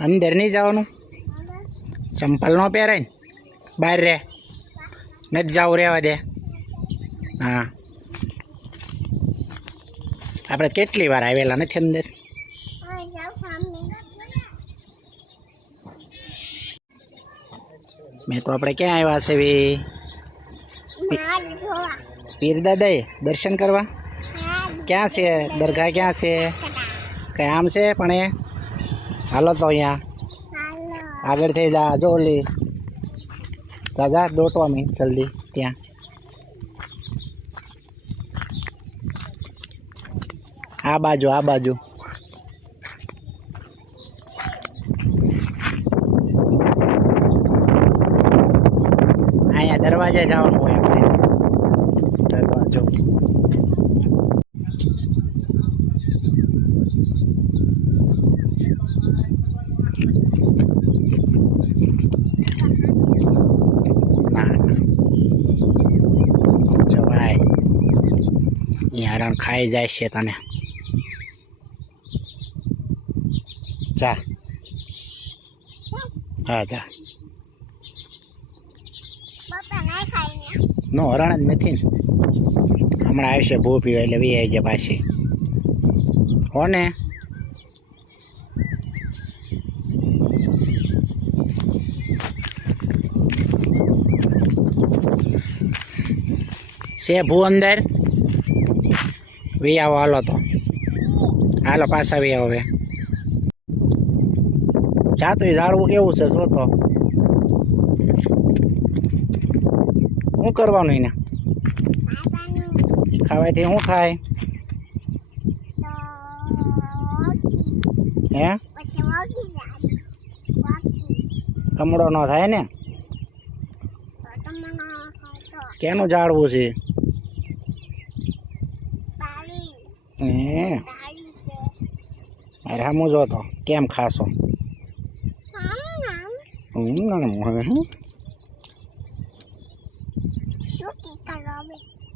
અંદર નહીં જવાનું. ચંપલ ન પહેરાય ને. બહાર રે. નથી જવું રહેવા દે. હા. આપણે કેટલી વાર આવેલા નથી અંદર? મેં તો આપણે ક્યાં આવ્યા છે ભાઈ પીર દાદાએ દર્શન કરવા? ક્યાં છે? દરગાહ ક્યાં છે? કઈ આમ છે પણ એ? હાલો તો અહીંયા. આગળ થઈ જા, જો ઓલી. જા જા દોટવા મેં જલ્દી, ત્યાં. આ બાજુ આ બાજુ. અહીંયા દરવાજે જવાનું હોય આપણે. દરવાજો ના ના જવાય હરણ ખાઈ જાય છે તને જા. હા જા. નો હરણ જ નથી ને. હમણાં આવશે ભૂ પીવા એટલે વી આવી જાય પાછી. હો ને. છે ભૂ અંદર? વી આવો હાલો તો. હાલો પાછા વી આવો હવે. જાતું ઝાડવું કેવું છે જો તો. શું કરવાનું એને? ખાવાથી શું થાય હે? કમળો ન થાય ને? કેનું ઝાડવું છે? હે અરે હમું જો તો કેમ ખાશો હમ, હે?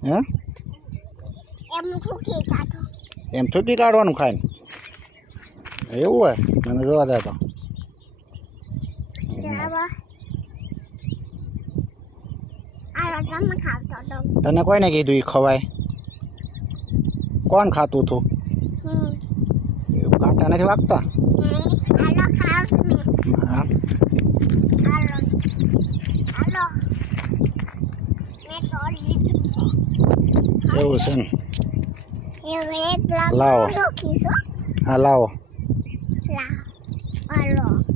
હે એમ થૂકી કાઢવાનું ખાય એવું હોય મને જોવા દે તો તને કોઈને કીધું એ ખવાય કોણ ખાતું તું એવું કાંટા નથી વાગતા? એવું છે ને લાવો. હા લાવો. હાલો.